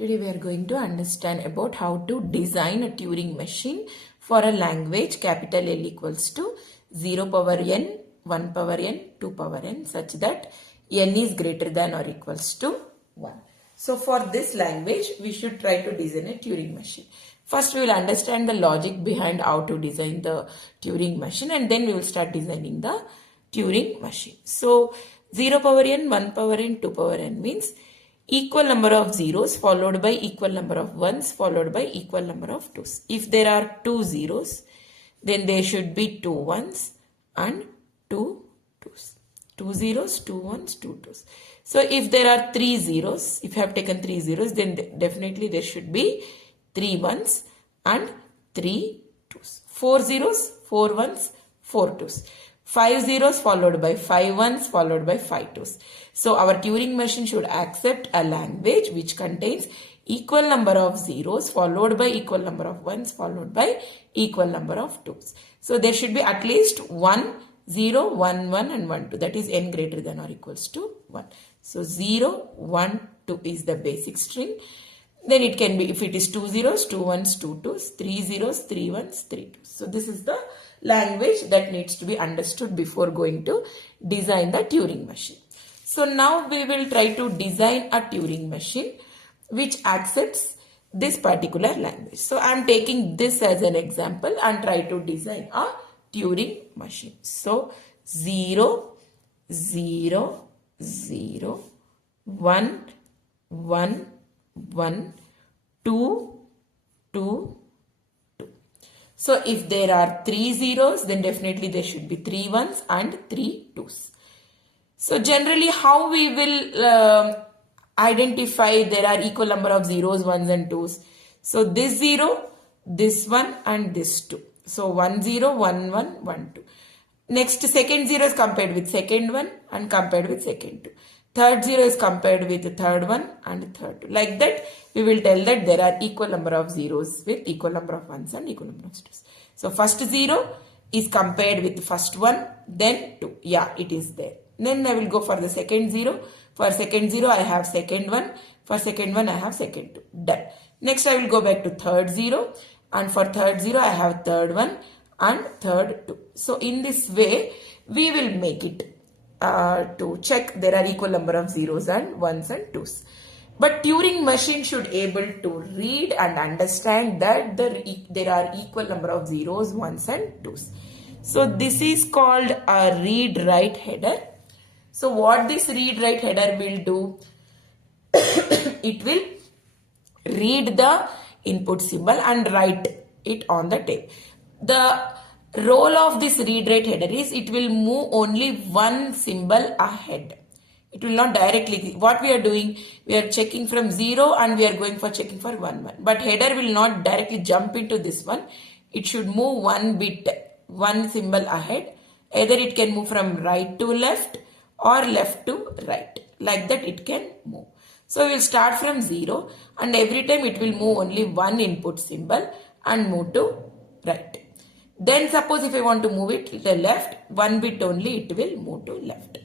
Today we are going to understand about how to design a Turing machine for a language capital L equals to 0 power n, 1 power n, 2 power n such that n is greater than or equals to 1. So for this language we should try to design a Turing machine. First we will understand the logic behind how to design the Turing machine and then we will start designing the Turing machine. So 0 power n, 1 power n, 2 power n means equal number of zeros followed by equal number of ones followed by equal number of twos. If there are 2 zeros, then there should be 2 ones and 2 twos. 2 zeros, 2 ones, 2 twos. So if there are 3 zeros, if I have taken 3 zeros, then definitely there should be 3 ones and 3 twos. 4 zeros, 4 ones, 4 twos. 5 zeros followed by 5 ones followed by 5 twos. So our Turing machine should accept a language which contains equal number of zeros followed by equal number of ones followed by equal number of twos. So there should be at least 1, 0, 1, 1 and 1, 2. That is n greater than or equals to 1. So 0, 1, 2 is the basic string. Then it can be, if it is 2 zeros, 2 ones, 2 twos, 3 zeros, 3 ones, 3 twos. So this is the language that needs to be understood before going to design the Turing machine. So now we will try to design a Turing machine which accepts this particular language. So I am taking this as an example and try to design a Turing machine. So 0, 0, 0, 1, 1, 1, 2, 2, 2. So if there are 3 zeros, then definitely there should be 3 ones and 3 twos. So generally how we will identify there are equal number of zeros, ones and twos. So this 0, this 1 and this 2. So 1 0, 1 1, 1 2. Next second 0 is compared with second 1 and compared with second 2. Third 0 is compared with the third 1 and third 2. Like that we will tell that there are equal number of zeros with equal number of ones and equal number of twos. So first 0 is compared with the first 1, then 2. Yeah, it is there. Then I will go for the second 0. For second 0 I have second 1. For second 1 I have second 2. Done. Next I will go back to third 0. And for third 0 I have third 1 and third 2. So in this way we will make it to check there are equal number of zeros and ones and twos. But Turing machine should able to read and understand that there are equal number of zeros, ones and twos. So this is called a read-write header. So what this read-write header will do, it will read the input symbol and write it on the tape. The role of this read-write header is it will move only one symbol ahead. It will not directly, what we are doing, we are checking from 0 and we are going for checking for 1 1. But header will not directly jump into this one. It should move one bit, one symbol ahead. Either it can move from right to left or left to right. Like that it can move. So we will start from 0 and every time it will move only one input symbol and move to right. Then suppose if I want to move it to the left, one bit only it will move to left.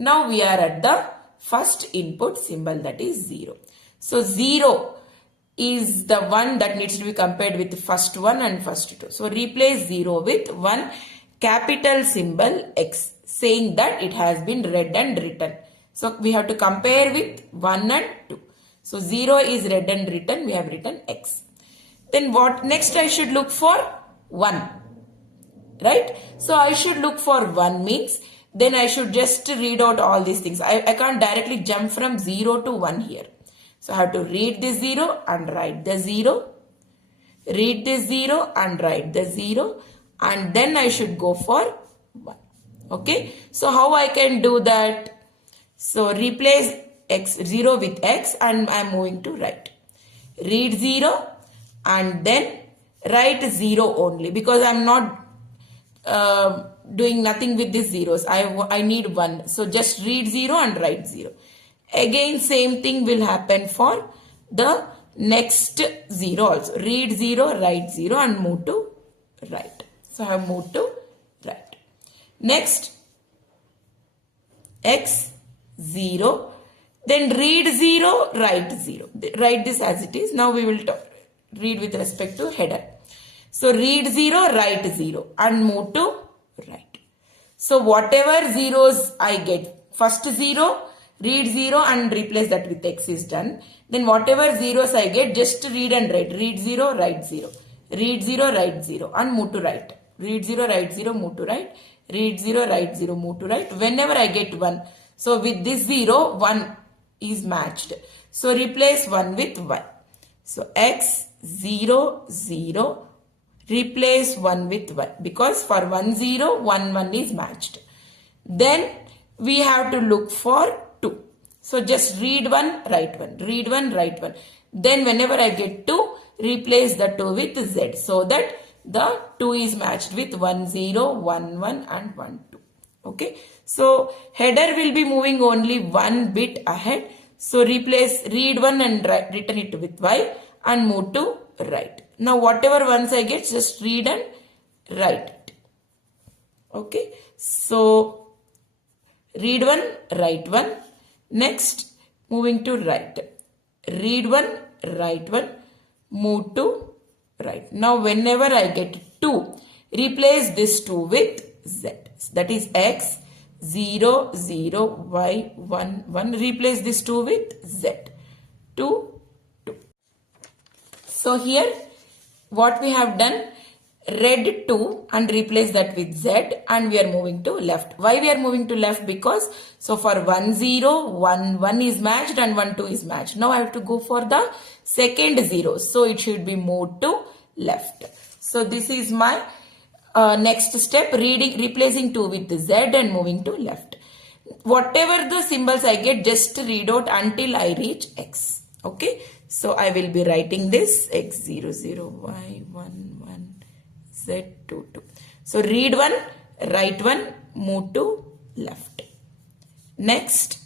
Now we are at the first input symbol, that is 0. So 0 is the one that needs to be compared with the first 1 and first 2. So replace 0 with one capital symbol X, saying that it has been read and written. So we have to compare with 1 and 2. So 0 is read and written, we have written X. Then what next I should look for? 1. Right? So I should look for 1 means then I should just read out all these things. I can't directly jump from 0 to 1 here. So I have to read this 0 and write the 0. Read this 0 and write the 0. And then I should go for 1. Okay. So how I can do that? So replace X 0 with X and I am moving to right. Read 0 and then write 0 only because I am not doing nothing with these zeros. I need 1. So just read 0 and write 0. Again same thing will happen for the next 0 also. Read 0, write 0 and move to right. So I have moved to right. Next X 0. Then read 0, write 0. Write this as it is. Now we will read with respect to header. So read 0, write 0 and move to right. So whatever zeros I get, first 0, read 0 and replace that with X is done. Then whatever zeros I get, just read and write. Read 0, write 0. Read 0, write 0 and move to right. Read 0, write 0, move to right. Read 0, write 0, move to right. Whenever I get 1. So with this 0, 1 is matched. So replace 1 with 1. So X 0, 0. Replace 1 with 1. Because for 1, 0, 1, 1 is matched. Then we have to look for 2. So just read 1, write 1. Read 1, write 1. Then whenever I get 2, replace the 2 with Z. So that the 2 is matched with 1, 0, 1, 1 and 1, 2. Okay. So header will be moving only one bit ahead. So replace read 1 and return it with Y and move to right. Now whatever ones I get, just read and write it. Okay. So read 1, write 1. Next, moving to right. Read 1, write 1, move to right. Now whenever I get 2, replace this 2 with Z. That is X 0, 0, Y 1, 1. Replace this 2 with Z. 2, 2. So here what we have done, read 2 and replace that with Z and we are moving to left. Why we are moving to left? Because so for 1, 0, 1, 1 is matched and 1, 2 is matched. Now I have to go for the second 0. So it should be moved to left. So this is my next step, replacing 2 with Z and moving to left. Whatever the symbols I get, just read out until I reach X. Okay. So I will be writing this X 0, 0, Y 1, 1, Z 2, 2. So read 1, write 1, move to left. Next,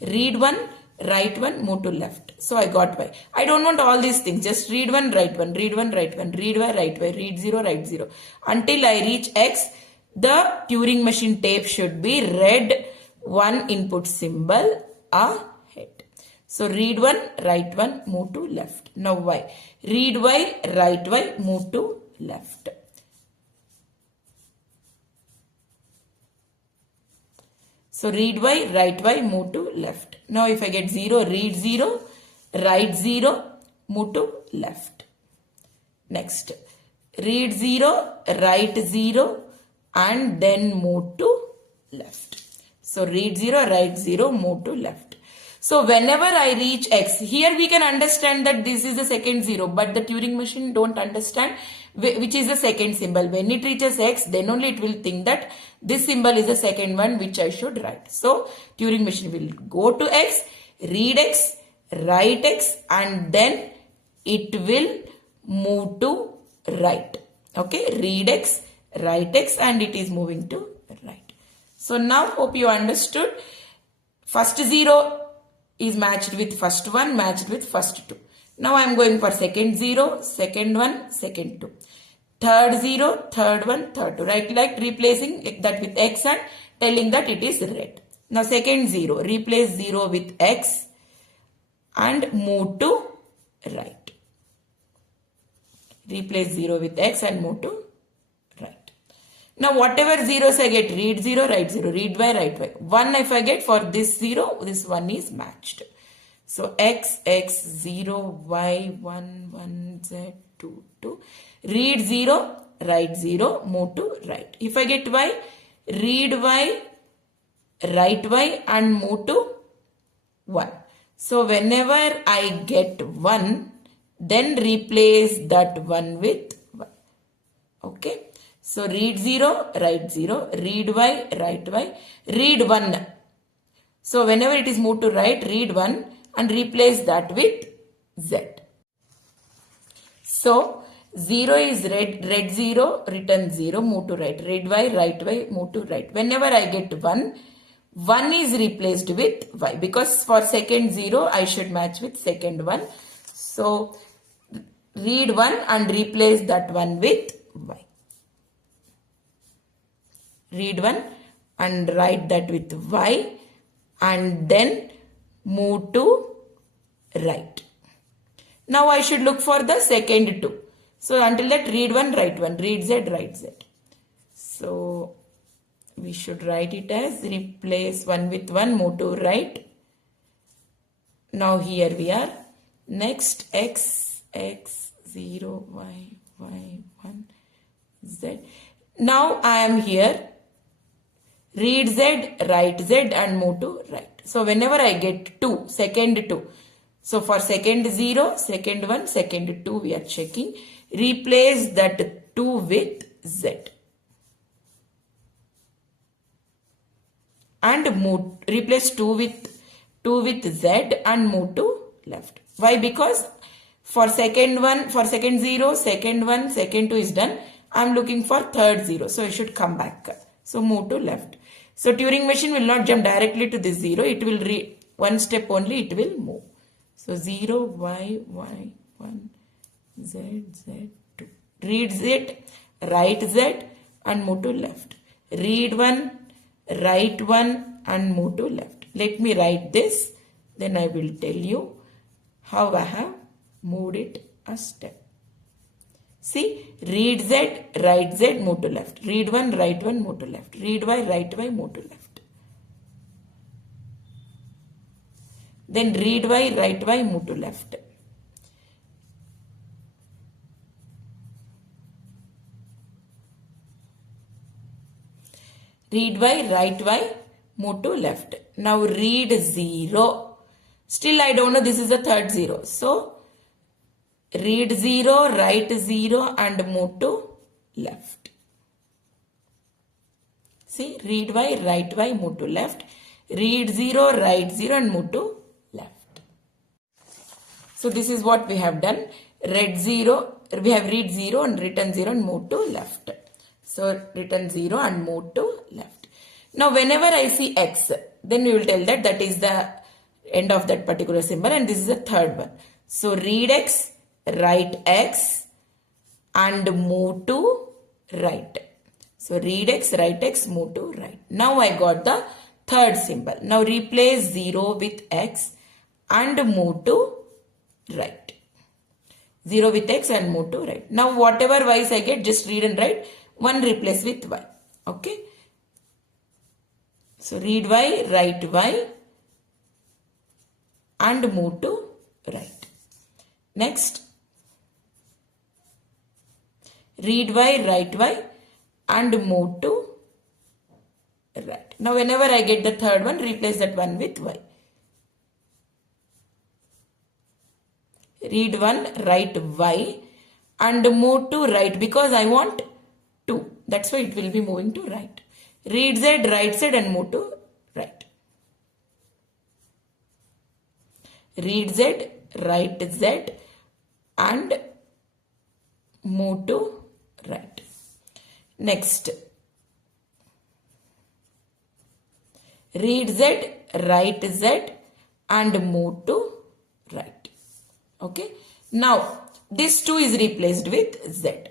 read 1, write 1, move to left. So I got Y. I don't want all these things. Just read 1, write 1, read 1, write 1, read Y, write Y, read 0, write 0. Until I reach X, the Turing machine tape should be read 1 input symbol ahead. So read 1, write 1, move to left. Now Y. Read Y, write Y, move to left. So read Y, write Y, move to left. Now if I get 0, read 0, write 0, move to left. Next, read 0, write 0 and then move to left. So read 0, write 0, move to left. So whenever I reach X, here we can understand that this is the second 0, but the Turing machine don't understand which is the second symbol. When it reaches X, then only it will think that this symbol is the second one which I should write. So Turing machine will go to X, read X, write X and then it will move to right. Okay, read X, write X and it is moving to right. So now hope you understood. First 0 is matched with first 1, matched with first 2. Now I am going for second 0, second 1, second 2. Third 0, third 1, third 2. Right, like replacing that with X and telling that it is red. Now second 0, replace 0 with X and move to right. Replace 0 with X and move to right. Now whatever zeros I get, read 0, write 0, read Y, write Y. 1 if I get for this 0, this 1 is matched. So X, X, 0, Y, 1, 1, Z, 2, 2. Read 0, write 0, move to right. If I get Y, read Y, write Y and move to 1. So whenever I get 1, then replace that 1 with Y. Okay. So read 0, write 0, read Y, write Y, read 1. So whenever it is moved to right, read 1 and replace that with Z. So 0 is read 0, return 0, move to right, read Y, write Y, move to right. Whenever I get 1, 1 is replaced with Y because for second 0 I should match with second 1. So read 1 and replace that 1 with Y. Read 1 and write that with y and then move to right. Now I should look for the second 2. So until that, read 1, write 1, read z, write z. So we should write it as replace 1 with 1, move to right. Now here we are. Next x, 0, y, 1, z. Now I am here. Read z, write z and move to right. So whenever I get 2, second 2. So for second 0, second 1, second 2 we are checking. Replace that 2 with z. And move, replace 2 with z and move to left. Why? Because for second 1, for second 0, second 1, second 2 is done. I am looking for third 0. So I should come back. So move to left. So Turing machine will not jump directly to this 0. It will one step only it will move. So 0, y, 1, z, 2. Read z, write z and move to left. Read 1, write 1 and move to left. Let me write this. Then I will tell you how I have moved it a step. See, read z, write z, move to left. Read 1, write 1, move to left. Read y, write y, move to left. Then read y, write y, move to left. Read y, write y, move to left. Now read 0. Still I don't know, this is the third 0. So read 0, write 0 and move to left. See, read y, write y, move to left. Read 0, write 0 and move to left. So this is what we have done. Read 0, we have read 0 and written 0 and move to left. So written 0 and move to left. Now whenever I see x, then we will tell that that is the end of that particular symbol and this is the third one. So read x, write x and move to right. So read x, write x, move to right. Now I got the third symbol. Now replace 0 with x and move to right. 0 with x and move to right. Now whatever y's I get, just read and write. 1 replace with y. Okay. So read y, write y and move to right. Next. Read y, write y and move to right. Now whenever I get the third one, replace that one with y. Read 1, write y and move to right because I want 2. That's why it will be moving to right. Read z, write z and move to right. Read z, write z and move to right. Next. Read z, write z and move to right. Okay. Now this 2 is replaced with z.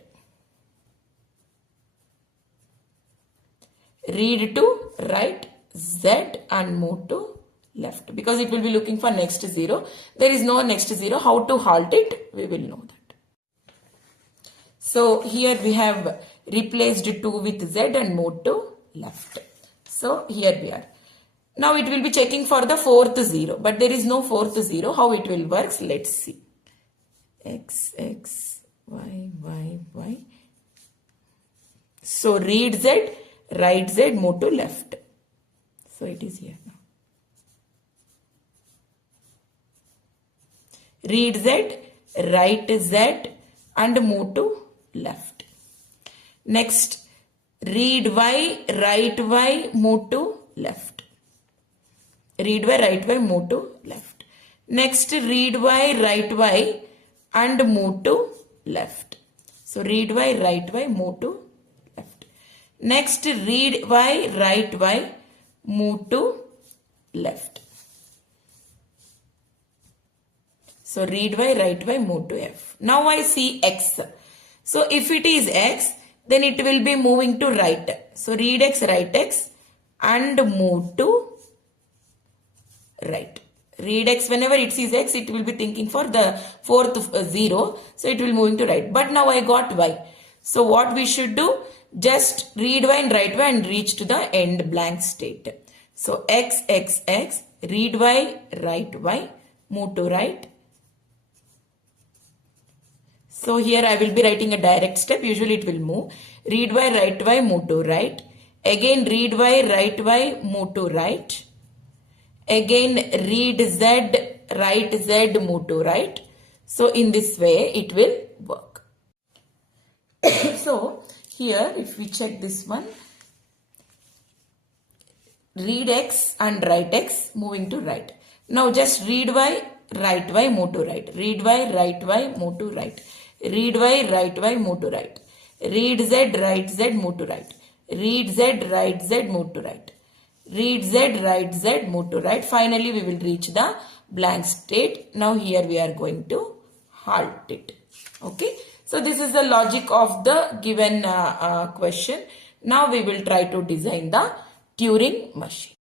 Read to right z and move to left because it will be looking for next 0. There is no next 0. How to halt it? We will know that. So here we have replaced 2 with z and moved to left. So here we are. Now it will be checking for the fourth 0, but there is no fourth 0. How it will work? Let's see. X, X, Y, Y, Y. So read Z, write Z, move to left. So it is here now. Read Z, write Z and move to left. Next, read Y, write Y, move to left. Read Y, write Y, move to left. Next, read Y, write Y and move to left. So read Y, write Y, move to left. Next, read Y, write Y, move to left. So read Y, write Y, move to F. Now I see X. So if it is X, then it will be moving to right. So read X, write X and move to right. Read x, whenever it sees x, it will be thinking for the fourth 0. So it will moving to right. But now I got y. So what we should do? Just read y and write y and reach to the end blank state. So x, x, x, read y, write y, move to right. So here I will be writing a direct step. Usually it will move. Read y, write y, move to right. Again read y, write y, move to right. Again read z, write z, move to right. So in this way it will work. So here if we check this one, read x and write x, moving to right. Now just read y, write y, move to right. Read y, write y, move to right. Read y, write y, move to right. Read z, write z, move to right. Read z, write z, move to right. Read z, write z, move to right. Finally, we will reach the blank state. Now here we are going to halt it. Okay. So this is the logic of the given question. Now we will try to design the Turing machine.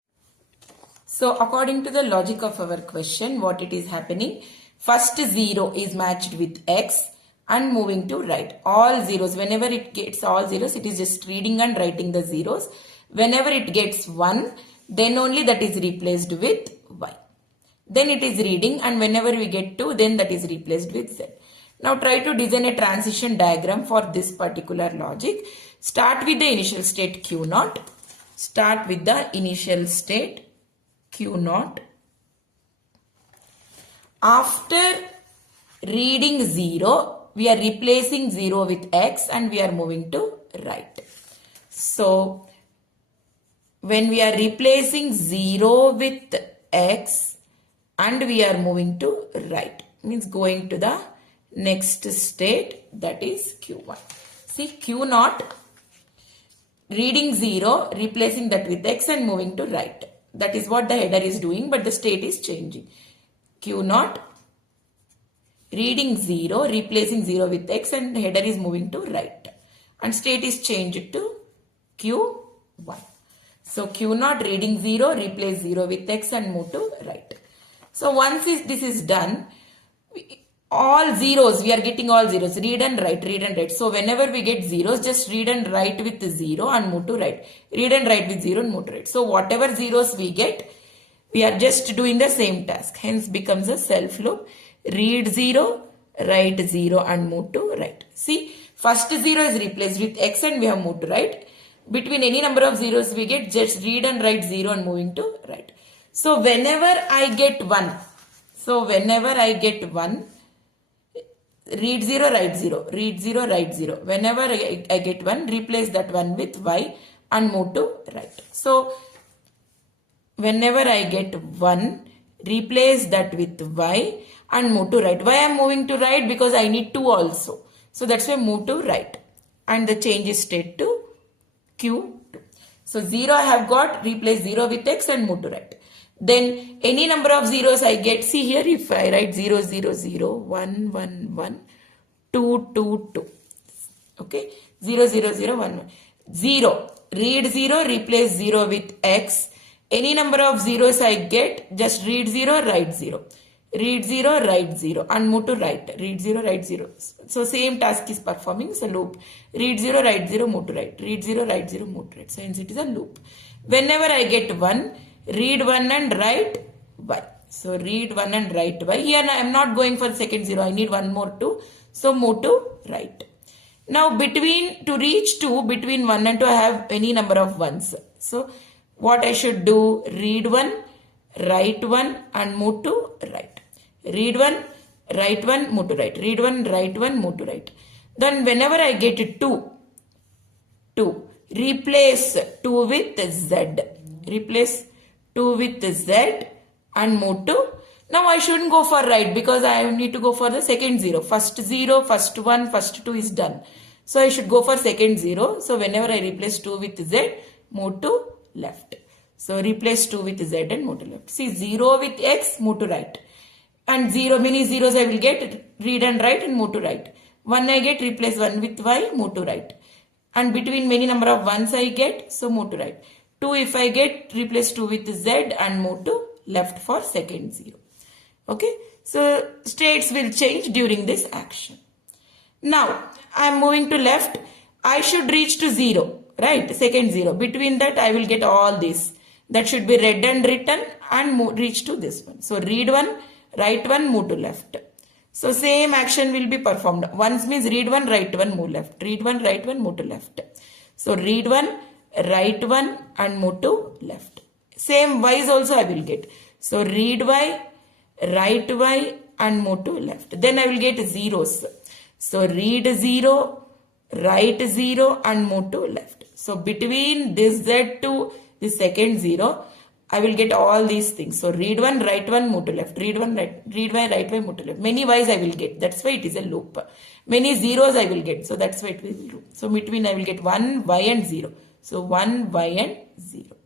So according to the logic of our question, what it is happening? First 0 is matched with x and moving to right. All zeros, whenever it gets all zeros, it is just reading and writing the zeros. Whenever it gets 1, then only that is replaced with y. Then it is reading, and whenever we get 2, then that is replaced with z. Now try to design a transition diagram for this particular logic. Start with the initial state q0. Start with the initial state q0. After reading 0, we are replacing 0 with x and we are moving to right. So when we are replacing 0 with x and we are moving to right, means going to the next state, that is q1. See, q0, reading 0, replacing that with x and moving to right. That is what the header is doing, but the state is changing. q0, reading 0, replacing 0 with x and header is moving to right. And state is changed to q1. So q0, reading 0, replace 0 with x and move to right. So once this is done, all zeros, we are getting all zeros, read and write, read and write. So whenever we get zeros, just read and write with 0 and move to right. Read and write with 0 and move to right. So whatever zeros we get, we are just doing the same task. Hence becomes a self loop. Read 0, write 0 and move to right. See, first 0 is replaced with x and we have moved to right. Between any number of zeros we get, just read and write 0 and moving to right. So whenever I get 1, read 0, write 0, read 0, write 0. Whenever I get 1, replace that 1 with y and move to right. So whenever I get 1, replace that with y and move to right. Why I am moving to right? Because I need 2 also. So that's why move to right. And the change is state to q2. So 0 I have got, replace 0 with x and move to right. Then any number of zeros I get, see here if I write 0, 0, 0, 1, 1, 1, 2, 2, 2. Okay, 0, 0, 0, 1, 1. 0, read 0, replace 0 with x. Any number of zeros I get, just read 0, write 0. Read 0, write 0 and move to right. Read 0, write 0. So same task is performing. It's a loop. Read 0, write 0, move to right. Read 0, write 0, move to right. So hence it is a loop. Whenever I get 1, read 1 and write y. So read 1 and write y. Here I am not going for the second 0. I need one more 2. So move to right. Now to reach 2, between 1 and 2 I have any number of 1s. So what I should do? Read 1, write 1 and move to right. Read 1, write 1, move to right. Read 1, write 1, move to right. Then whenever I get 2, replace 2 with z. Replace 2 with z and move to. Now I shouldn't go for right because I need to go for the second 0. First 0, first 1, first 2 is done. So I should go for second 0. So whenever I replace 2 with z, move to left. So replace 2 with z and move to left. See, 0 with x, move to right. And 0, many zeros I will get, read and write and move to right. 1 I get, replace 1 with y, move to right. And between many number of 1s I get, so move to right. 2 if I get, replace 2 with Z and move to left for second 0. Okay. So states will change during this action. Now I am moving to left. I should reach to 0, right? Second 0. Between that I will get all this. That should be read and written and reach to this one. So read one, write one, move to left. So same action will be performed. Once means read one, write one, move left. Read one, write one, move to left. So read one, write one and move to left. Same Y's also I will get. So read Y, write Y and move to left. Then I will get zeros. So read 0, write 0 and move to left. So between this Z to the second 0, I will get all these things. So read one, write one, move to left. Read one, read Y, write Y, move to left. Many Y's I will get. That's why it is a loop. Many zeros I will get. So that's why it will be loop. So between I will get 1, Y and 0. So 1, Y and 0.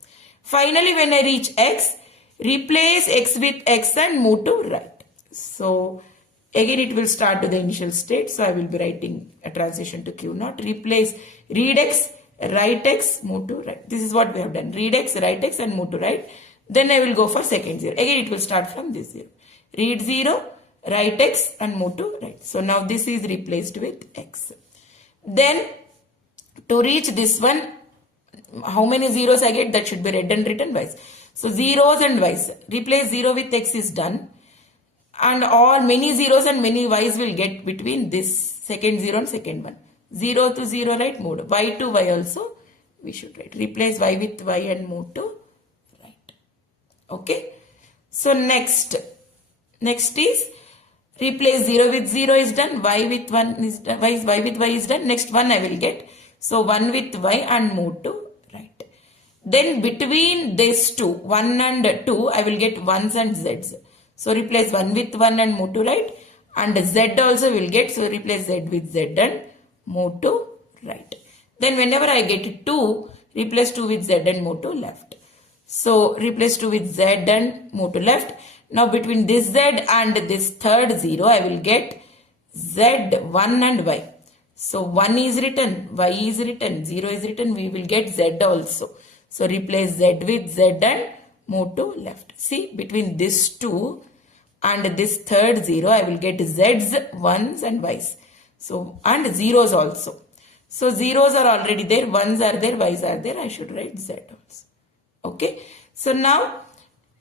Finally, when I reach X, replace X with X and move to right. So again it will start to the initial state. So I will be writing a transition to Q0. Replace read X, write X, move to right. This is what we have done. Read X, write X and move to right. Then I will go for second 0. Again it will start from this 0. Read 0, write X and move to right. So now this is replaced with X. Then to reach this one, how many zeros I get? That should be read and written Y's. So zeros and Y's. Replace 0 with X is done. And all many zeros and many Y's will get between this second 0 and second 1. 0 to 0, right? Move. Y to Y also we should write. Replace Y with Y and move to right. Okay. So next is replace 0 with 0 is done. Y with 1 is done. Y with Y is done. Next 1 I will get. So 1 with Y and move to right. Then between these two, 1 and 2, I will get 1s and Z's. So replace 1 with 1 and move to right. And Z also will get. So replace Z with Z and move to right. Then whenever I get 2, replace 2 with Z and move to left. So replace 2 with Z and move to left. Now between this Z and this third 0, I will get Z, 1 and Y. So 1 is written, Y is written, 0 is written, we will get Z also. So replace Z with Z and move to left. See, between this 2 and this third 0, I will get Z's, 1's and Y's. So, and zeros also. So zeros are already there, 1's are there, Y's are there, I should write Z also. Okay. So now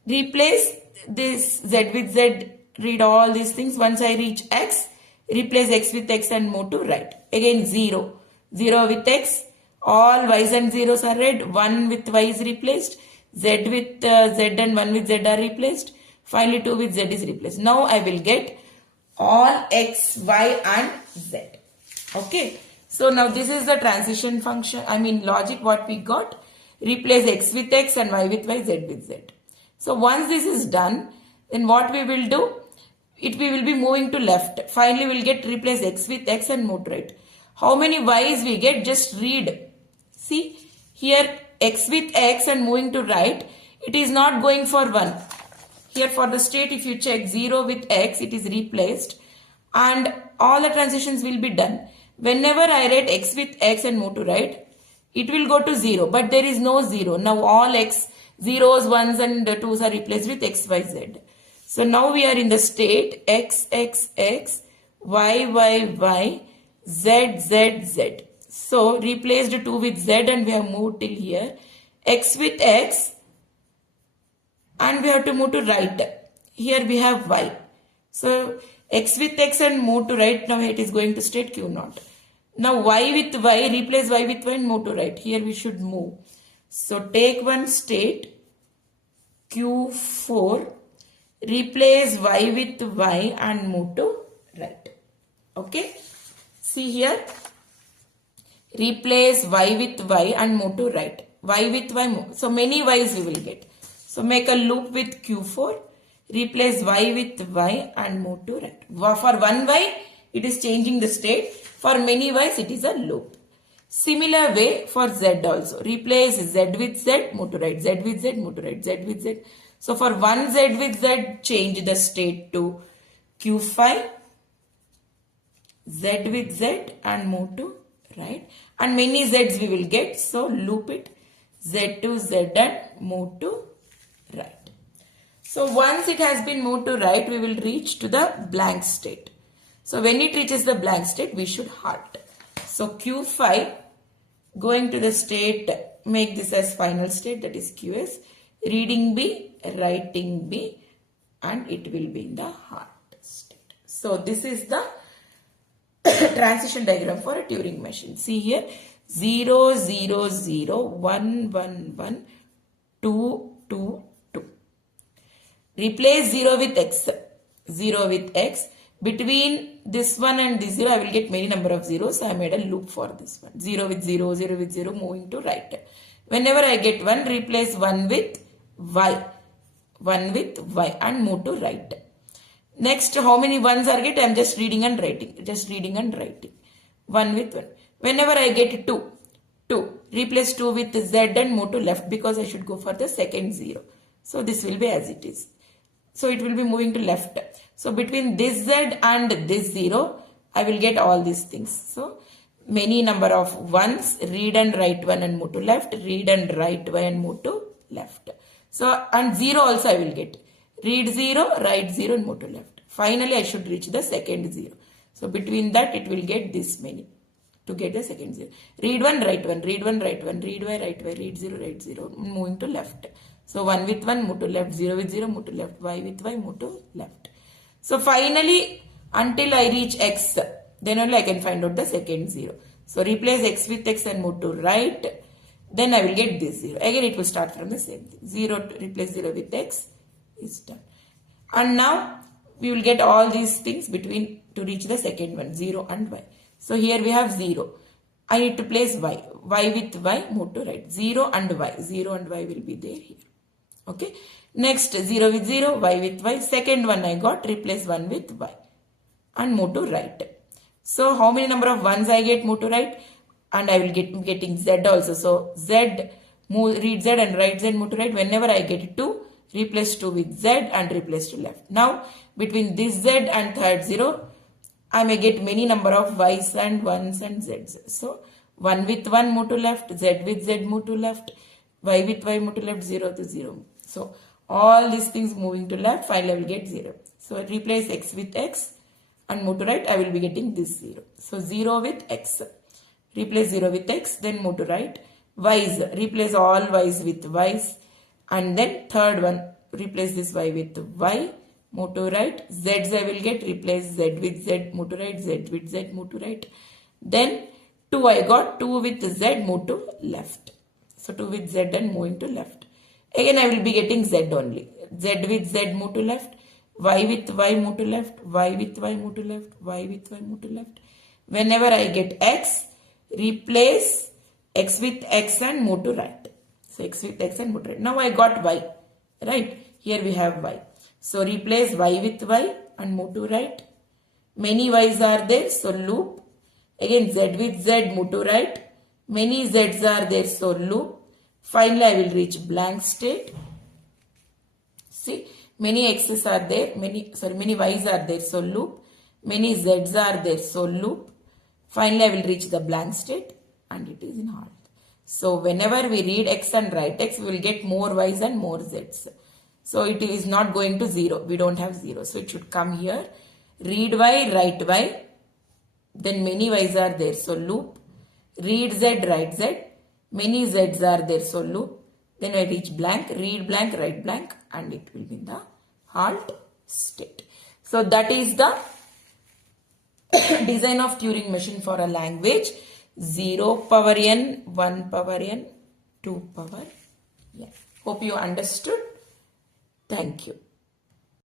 replace this Z with Z, read all these things. Once I reach X, replace X with X and move to right. Again 0. 0 with X, all Y's and zeros are read. 1 with Y is replaced. Z with Z and 1 with Z are replaced. Finally 2 with Z is replaced. Now I will get all X, Y and Z. Okay. So now this is the transition function, logic what we got. Replace X with X and Y with Y, Z with Z. So once this is done, then what we will do? We will be moving to left. Finally we will get replace X with X and move to right. How many Y's we get? Just read. See here X with X and moving to right. It is not going for 1. Here for the state, if you check 0 with X, it is replaced and all the transitions will be done. Whenever I write X with X and move to right, it will go to 0, but there is no 0. Now all X, zeros, 1's and 2's are replaced with X, Y, Z. So now we are in the state X, X, X, Y, Y, Y, Z, Z, Z. So replaced 2 with Z and we have moved till here. X with X and we have to move to right. Here we have Y. So X with X and move to right. Now it is going to state Q0. Now Y with Y, replace Y with Y and move to right. Here we should move. So take one state Q4, replace Y with Y and move to right. Okay. See here. Replace Y with Y and move to right. Y with Y move. So many Y's we will get. So make a loop with Q4. Replace Y with Y and move to right. For one Y, it is changing the state. For many Y's, it is a loop. Similar way for Z also. Replace Z with Z, move to right. Z with Z, move to right. Z with Z. So for one Z with Z, change the state to Q5. Z with Z and move to right. And many Z's we will get. So loop it. Z to Z and move to right. So once it has been moved to right, we will reach to the blank state. So when it reaches the blank state, we should halt. So Q5 going to the state, make this as final state, that is QS, reading B, writing B, and it will be in the halt state. So this is the transition diagram for a Turing machine. See here, 0, 0, 0, 1, 1, 1, 2, 2, 2. Replace 0 with x. 0 with x. Between this one and this 0, I will get many number of zeros. So I made a loop for this one. 0 with 0, 0 with 0, moving to right. Whenever I get 1, replace 1 with y. 1 with y and move to right. Next, how many ones are get? I am just reading and writing. Just reading and writing. 1 with 1. Whenever I get 2, 2. Replace 2 with z and move to left because I should go for the second 0. So this will be as it is. So it will be moving to left. So between this z and this 0, I will get all these things. So many number of ones, read and write 1 and move to left, read and write 1 and move to left. So and 0 also I will get. Read 0, write 0 and move to left. Finally I should reach the second 0. So between that it will get this many to get the second 0. Read 1, write 1, read 1, write 1, read y, write y, read 0, write 0, moving to left. So 1 with 1, move to left, 0 with 0, move to left, y with y, move to left. So finally, until I reach x, then only I can find out the second 0. So replace x with x and move to right. Then I will get this 0. Again it will start from the same thing. 0 replace 0 with x is done. And now we will get all these things between to reach the second one, 0 and y. So here we have 0. I need to place y. Y with y, move to right. 0 and y. 0 and y will be there here. Okay. Next 0 with 0, y with y. Second one I got, replace 1 with y. And move to right. So how many number of ones I get, move to right. And I will get getting z also. So z, move, read z and write z, move to right. Whenever I get 2, replace 2 with z and replace to left. Now between this z and third 0, I may get many number of y's and 1's and z's. So 1 with 1, move to left, z with z, move to left, y with y, move to left, 0 to 0. So all these things moving to left, finally I will get 0. So replace x with x and move to right, I will be getting this 0. So 0 with x. Replace 0 with x, then move to right. Y's, replace all y's with y's. And then third one, replace this y with y, move to right. Z's I will get, replace z with z, move to right, z with z, move to right. Then 2 I got, 2 with z, move to left. So 2 with z and moving to left. Again I will be getting z only. Z with z, move to left. Y with y, move to left. Y with y, move to left. Y with y, move to left. Whenever I get x, replace x with x and move to right. So x with x and move to right. Now I got y. Right. Here we have y. So replace y with y and move to right. Many y's are there. So loop. Again z with z, move to right. Many z's are there. So loop. Finally I will reach blank state. See, many x's are there. Many y's are there. So loop. Many z's are there. So loop. Finally I will reach the blank state and it is in halt. So whenever we read x and write x, we will get more y's and more z's. So it is not going to 0. We don't have 0. So it should come here. Read y, write y. Then many y's are there. So loop. Read z, write z. Many z's are there. So loop. Then I reach blank. Read blank, write blank. And it will be in the halt state. So that is the design of Turing machine for a language. 0 power n, 1 power n, 2 power n. Hope you understood. Thank you.